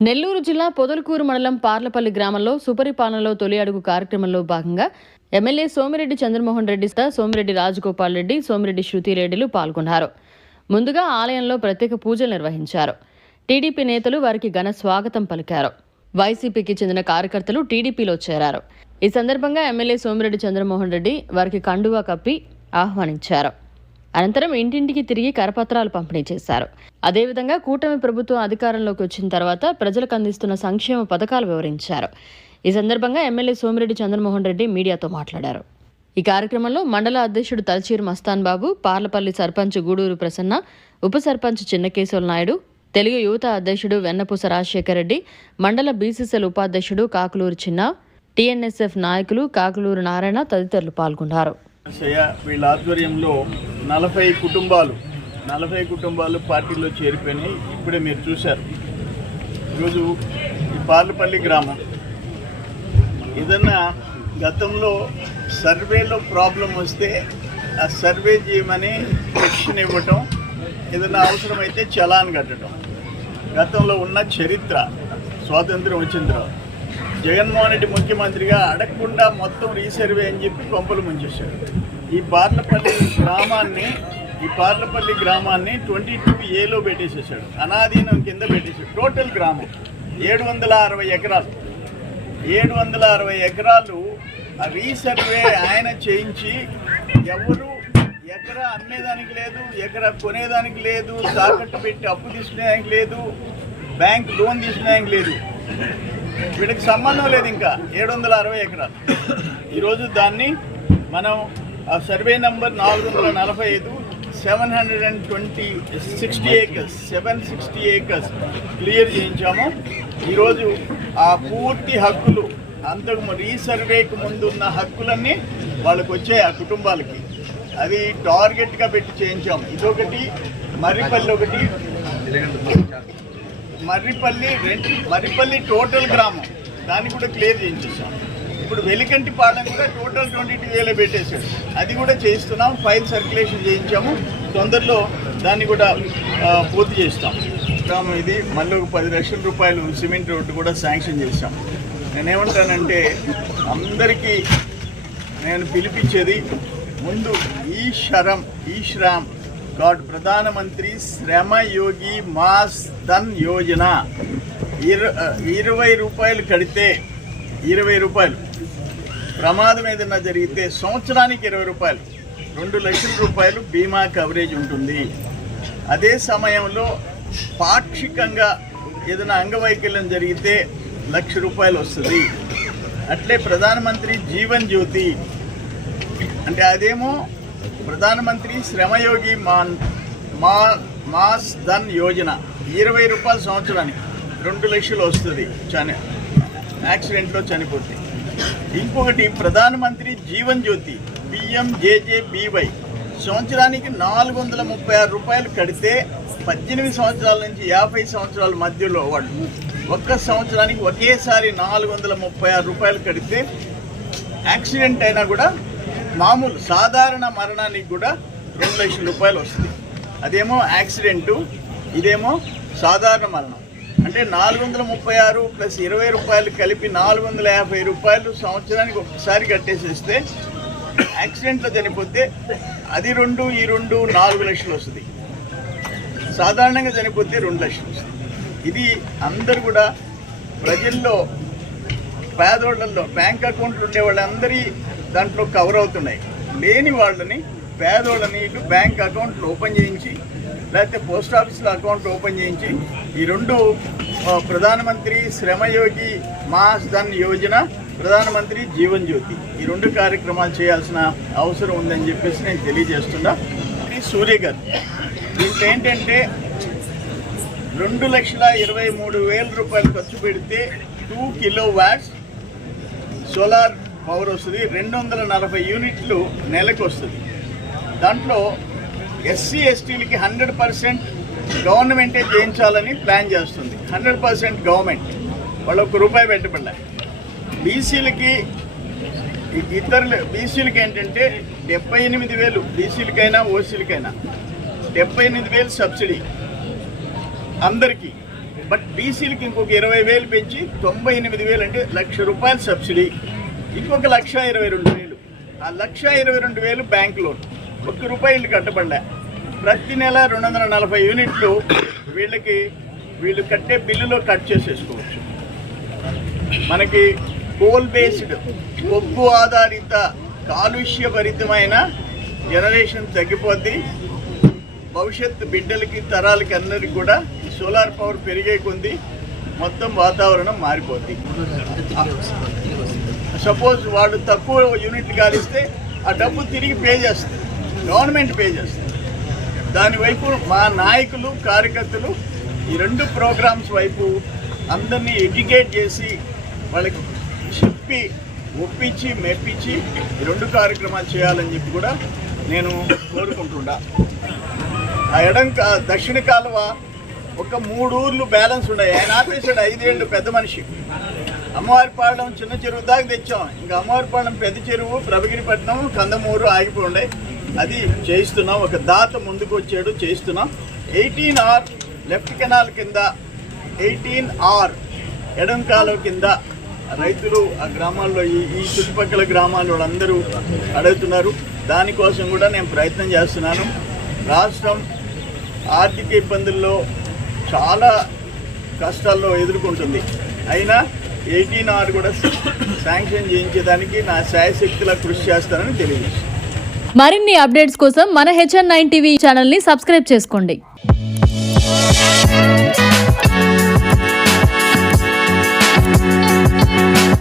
నెల్లూరు జిల్లా పొదలకూరు మండలం పార్లపల్లి గ్రామంలో సుపరిపాలనలో తొలి అడుగు కార్యక్రమంలో భాగంగా ఎమ్మెల్యే సోమిరెడ్డి చంద్రమోహన్ రెడ్డి, సోమిరెడ్డి రాజగోపాల్ రెడ్డి, సోమిరెడ్డి శృతిరెడ్డిలు పాల్గొన్నారు. ముందుగా ఆలయంలో ప్రత్యేక పూజలు నిర్వహించారు. టీడీపీ నేతలు వారికి ఘన స్వాగతం పలికారు. వైసీపీకి చెందిన కార్యకర్తలు టీడీపీలో చేరారు. ఈ సందర్భంగా ఎమ్మెల్యే సోమిరెడ్డి చంద్రమోహన్ రెడ్డి వారికి కండువా కప్పి ఆహ్వానించారు. అనంతరం ఇంటింటికి తిరిగి కరపత్రాలు పంపిణీ చేశారు. అదేవిధంగా కూటమి ప్రభుత్వం అధికారంలోకి వచ్చిన తర్వాత ప్రజలకు అందిస్తున్న సంక్షేమ పథకాలు వివరించారు. ఈ సందర్భంగా ఎమ్మెల్యే సోమిరెడ్డి చంద్రమోహన్ రెడ్డి మీడియాతో మాట్లాడారు. ఈ కార్యక్రమంలో మండల అధ్యక్షుడు తల్చీరు మస్తాన్ బాబు, పార్లపల్లి సర్పంచ్ గూడూరు ప్రసన్న, ఉప సర్పంచ్ చిన్నకేశవుల నాయుడు, తెలుగు యువత అధ్యక్షుడు వెన్నపూస రాజశేఖర్ రెడ్డి, మండల బీసీసీఎల్ ఉపాధ్యక్షుడు కాకులూరు చిన్న, టీఎన్ఎస్ఎఫ్ నాయకులు కాకులూరు నారాయణ తదితరులు పాల్గొన్నారు. వీళ్ళ ఆధ్వర్యంలో 40 కుటుంబాలు పార్టీలో చేరిపోయినాయి. ఇప్పుడే మీరు చూశారు. ఈరోజు ఈ పార్లపల్లి గ్రామం ఏదన్నా గతంలో సర్వేలో ప్రాబ్లం వస్తే ఆ సర్వే చేయమని పెన్షన్ ఇవ్వటం, ఏదైనా అవసరమైతే చలాన్ కట్టడం గతంలో ఉన్న చరిత్ర. స్వాతంత్రం వచ్చిన తర్వాత జగన్మోహన్ రెడ్డి ముఖ్యమంత్రిగా అడగకుండా మొత్తం రీసర్వే అని చెప్పి కొంపలు ముంచేశాడు. ఈ పార్లపల్లి గ్రామాన్ని 22A పెట్టేసేసాడు. అనాధీనం కింద పెట్టేశాడు. టోటల్ గ్రామం 760 ఎకరాలు. 760 ఎకరాలు రీసర్వే ఆయన చేయించి ఎవరు ఎకరా అమ్మేదానికి లేదు, ఎకరా కొనేదానికి లేదు, తాకట్టు పెట్టి అప్పు తీసుకునేదానికి లేదు, బ్యాంక్ లోన్ తీసుకునేదానికి లేదు. వీటికి సంబంధం లేదు. ఇంకా 760 ఎకరాలు. ఈరోజు దాన్ని మనం ఆ సర్వే నంబర్ 445 760 ఏకర్స్ క్లియర్ చేయించాము. ఈరోజు ఆ పూర్తి హక్కులు అంతకు రీసర్వేకి ముందున్న హక్కులన్నీ వాళ్ళకి వచ్చాయి. ఆ కుటుంబాలకి అది టార్గెట్గా పెట్టి చేయించాము. ఇదొకటి, మర్రిపల్లి టోటల్ గ్రామం దాన్ని కూడా క్లియర్ చేయించేసాం. ఇప్పుడు వెలికంటిపాలెం కూడా టోటల్ 22A పెట్టేశాడు. అది కూడా చేయిస్తున్నాం. ఫైల్ సర్క్యులేషన్ చేయించాము. తొందరలో దాన్ని కూడా పూర్తి చేస్తాం. ఇది మళ్ళీ ఒక 10 లక్షల రూపాయలు సిమెంట్ రోడ్డు కూడా శాంక్షన్ చేశాం. నేనేమంటానంటే అందరికీ నేను పిలిపించేది ముందు ఈ శ్రమ్ కార్డ్, ప్రధానమంత్రి శ్రమ యోగి మాస్ ధన్ యోజన 20 రూపాయలు కడితే 20 రూపాయలు, ప్రమాదం ఏదైనా జరిగితే సంవత్సరానికి 20 రూపాయలు, 2 లక్షల రూపాయలు బీమా కవరేజ్ ఉంటుంది. అదే సమయంలో పాక్షికంగా ఏదైనా అంగవైకల్యం జరిగితే 1,00,000 రూపాయలు వస్తుంది. అట్లే ప్రధానమంత్రి జీవన్ జ్యోతి అంటే అదేమో ప్రధానమంత్రి శ్రమయోగి మాస్ ధన్ యోజన 20 రూపాయలు సంవత్సరానికి, 2 లక్షలు వస్తుంది యాక్సిడెంట్లో చనిపోతే. ఇంకొకటి ప్రధానమంత్రి జీవన్ జ్యోతి PMJJBY సంవత్సరానికి 436 రూపాయలు కడితే 18 సంవత్సరాల నుంచి 50 సంవత్సరాల మధ్యలో వాళ్ళు ఒక్క సంవత్సరానికి ఒకేసారి 436 రూపాయలు కడితే యాక్సిడెంట్ అయినా కూడా మామూలు సాధారణ మరణానికి కూడా 2 లక్షల రూపాయలు వస్తుంది. అదేమో యాక్సిడెంటు, ఇదేమో సాధారణ మరణం. అంటే 436 ప్లస్ 20 రూపాయలు కలిపి 450 రూపాయలు సంవత్సరానికి ఒకసారి కట్టేసేస్తే యాక్సిడెంట్లో చనిపోతే అది 2 ఈ 2 4 లక్షలు వస్తుంది. సాధారణంగా చనిపోతే 2 లక్షలు వస్తుంది. ఇది అందరు కూడా ప్రజల్లో, పేదోళ్ళల్లో బ్యాంక్ అకౌంట్లు ఉండే వాళ్ళందరి దాంట్లో కవర్ అవుతున్నాయి. లేని వాళ్ళని, పేదోళ్ళని ఇటు బ్యాంక్ అకౌంట్లు ఓపెన్ చేయించి, లేకపోతే పోస్ట్ ఆఫీస్లో అకౌంట్ ఓపెన్ చేయించి ఈ 2 ప్రధానమంత్రి శ్రమయోగి మాస్ ధన్ యోజన, ప్రధానమంత్రి జీవన్ జ్యోతి ఈ 2 కార్యక్రమాలు చేయాల్సిన అవసరం ఉందని చెప్పేసి నేను తెలియజేస్తున్నా. సూర్య గారు దీంట్లో ఏంటంటే 2,23,000 రూపాయలు ఖర్చు పెడితే 2 కిలోవాట్స్ సోలార్ పవర్ వస్తుంది. 240 యూనిట్లు నెలకు వస్తుంది. దాంట్లో SC STలకి 100% గవర్నమెంటే చేయించాలని ప్లాన్ చేస్తుంది. 100% గవర్నమెంట్, వాళ్ళు ₹1 పెట్టబడలే. బీసీలకి ఏంటంటే 78,000 బీసీలకైనా ఓసీలకైనా 78,000 సబ్సిడీ అందరికీ. బట్ బీసీలకి ఇంకొక 20,000 పెంచి 98,000 అంటే ₹1,00,000 సబ్సిడీ, ఇంకొక ₹1,22,000. ఆ ₹1,22,000 బ్యాంక్ లోన్, ₹1 ఇల్లు కట్టబడ్డా. ప్రతి నెల 240 యూనిట్లు వీళ్ళు కట్టే బిల్లులో కట్ చేసేసుకోవచ్చు. మనకి కోల్ బేస్డ్ బొగ్గు ఆధారిత కాలుష్యభరితమైన జనరేషన్ తగ్గిపోద్ది. భవిష్యత్తు బిడ్డలకి తరాలకి అందరికి కూడా సోలార్ పవర్ పెరిగే కొంది మొత్తం వాతావరణం మారిపోద్ది. సపోజ్ వాడు తక్కువ యూనిట్లు కాలిస్తే ఆ డబ్బు తిరిగి పే చేస్తుంది, గవర్నమెంట్ పే చేస్తుంది. దానివైపు మా నాయకులు కార్యకర్తలు ఈ 2 ప్రోగ్రామ్స్ వైపు అందరినీ ఎడ్యుకేట్ చేసి వాళ్ళకి చెప్పి ఒప్పించి మెప్పించి ఈ 2 కార్యక్రమాలు చేయాలని చెప్పి కూడా నేను కోరుకుంటున్నా. ఆ దక్షిణ కాలువ ఒక 3 ఊర్లు బ్యాలెన్స్ ఉన్నాయి. ఆయన ఆపేసాడు, 5 ఏళ్ళు పెద్ద మనిషి. అమ్మవారిపాలెం చిన్న చెరువు దాకా తెచ్చాం, ఇంకా అమ్మవారిపాలెం పెద్ద చెరువు, ప్రభగిరిపట్నం, కందమూరు ఆగిపోండే. అది చేయిస్తున్నాం. ఒక దాత ముందుకు వచ్చాడు, చేయిస్తున్నాం. 18R లెఫ్ట్ కెనాల్ కింద, 18R ఎడం కాలువ కింద రైతులు ఆ గ్రామాల్లో ఈ చుట్టుపక్కల గ్రామాల వాళ్ళందరూ అడుగుతున్నారు. దానికోసం కూడా నేను ప్రయత్నం చేస్తున్నాను. రాష్ట్రం ఆర్థిక ఇబ్బందుల్లో చాలా కష్టాల్లో ఎదుర్కొంటుంది. అయినా 18R కూడా శాంక్షన్ చేయించేదానికి నా శాయశక్తిలా కృషి చేస్తానని తెలియజేస్తాను. మరిన్ని అప్డేట్స్ కోసం మన HN9 టీవీ ఛానల్ని సబ్స్క్రైబ్ చేసుకోండి.